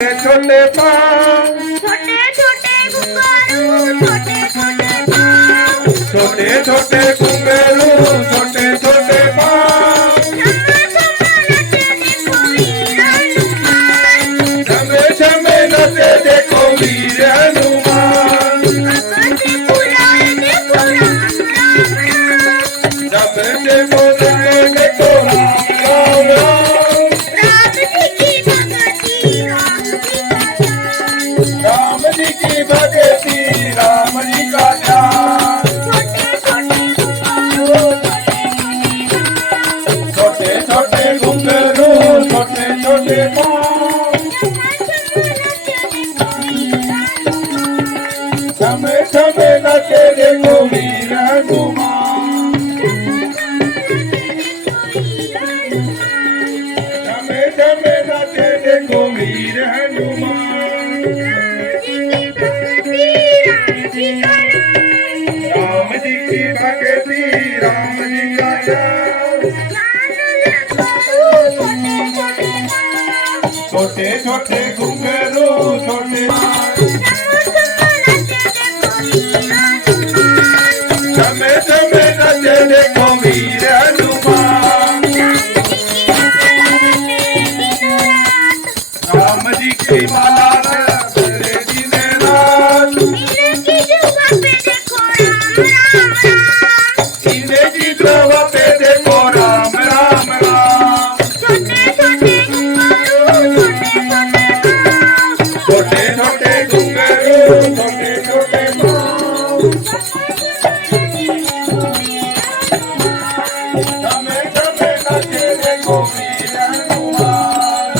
छोटे पाँव, छोटे छोटे घुंघरू, छोटे छोटे पाँव, छोटे छोटे घुंघरू, छोटे छोटे पाँव, छम्मा छम्मा नचे देखो वीर हनुमान, छमे छमे नचे देखो वीर हनुमान। जब से बोला देखो राम राम राम, राम जी की भक्ति राम जी का ध्यान। छोटे छोटे छोटे घुंघरू, छोटे छोटे पाँव, छमे छमे नचे देखो वीर हनुमान। छमे छमे नचे देखो वीर हनुमान। राम जी की भक्ति राम जी का ध्यान। छोटे छोटे घुंघरू, छोटे छमे छमे नचे देखो वीर हनुमान। राम जी की माला करे दिन रात, सीने की द्रव पे देखो राम राम राम। छोटे छोटे घुंघरू, छोटे छोटे पाँव, छमे छमे नचे देखो वीर हनुमान।